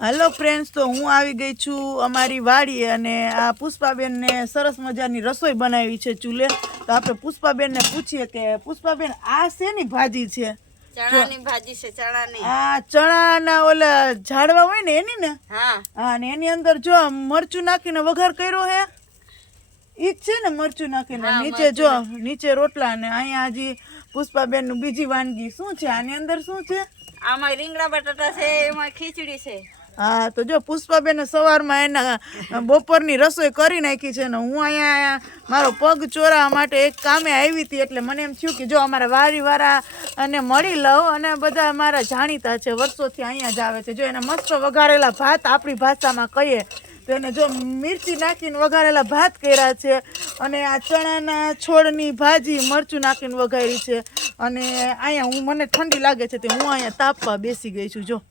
Hello friends તો હું આવી ગઈ છું અમારી વાડીએ અને આ પુષ્પાબેનને સરસ મજાની રસોઈ બનાવી છે ચૂલે. તો આપણે પુષ્પાબેનને પૂછીએ કે પુષ્પાબેન આ શેની ભાજી છે? ચણાની ભાજી છે ચણાની. આ ચણાના ઓલા ઝાડવા હોય ને એની ને? હા. હા ને એની અંદર જો મરચું નાખીને વઘાર કર્યો હે? ઈ છે ને મરચું નાખીને. નીચે જો નીચે રોટલા ને અહીંયા હજી પુષ્પાબેનનું બીજી વાનગી. શું છે? આની અંદર શું છે? આમાં રીંગણા બટાટા છે એમાં ખીચડી છે. હા, તો જો પુષ્પાબેને સવારમાં એના બપોરની રસોઈ કરી નાખી છે ને હું અહીંયા મારો પગ ચોરાવા માટે એક કામે આવી હતી એટલે મને એમ થયું કે જો અમારા વાડીવાળા અને મળી લઉં અને બધા મારા જાણીતા છે, વર્ષોથી અહીંયા જ આવે છે. જો એને મસ્ત વઘારેલા ભાત આપણી ભાષામાં કહીએ, તો એને જો મિરચી નાખીને વઘારેલા ભાત કર્યા છે અને આ ચણાના છોડની ભાજી મરચું નાખીને વઘારી છે અને અહીંયા હું, મને ઠંડી લાગે છે, તે હું અહીંયા તાપવા બેસી ગઈ છું. જો.